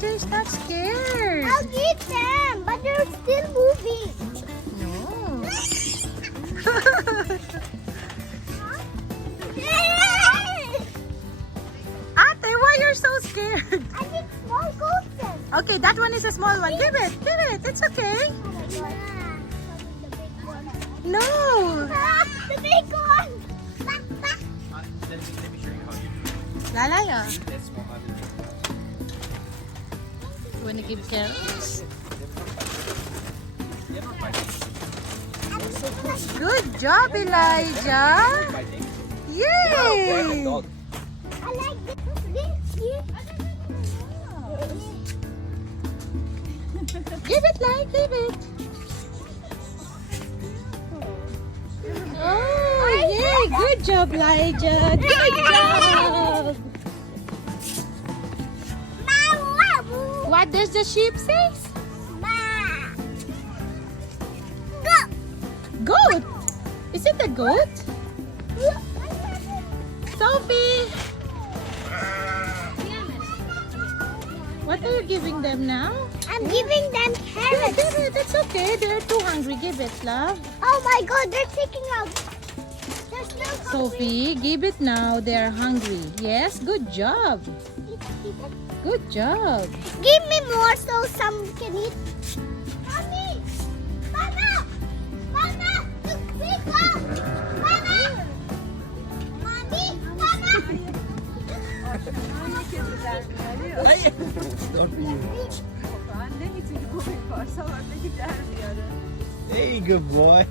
They're not scared. I'll eat them, but they're still moving. No. Ate, why you're so scared? I need small goats. Okay, that one is a small one. Give it. It's okay. Oh my god. The big one. No. The big one. Let me show you how you do it. Lalaya. That's more hard. You want to give carrots? Never biting. Good job, Elijah. Biting. Yay. Dog. I like this. Give it, like, give it. Oh, yay. Good job, Elijah. Good job. What does the sheep say? Goat. Is it a goat? Sophie. What are you giving them now? I'm giving them carrots. Give it. It's okay. They're too hungry. Give it, love. Oh my god, they're taking out. They're still hungry. Sophie, give it now. They're hungry. Yes, good job. Good job. Give me more so some can eat. Mommy! Mama! Mama! Look, big one! Mama! Mommy! Mama! Don't be you. Hey, good boy.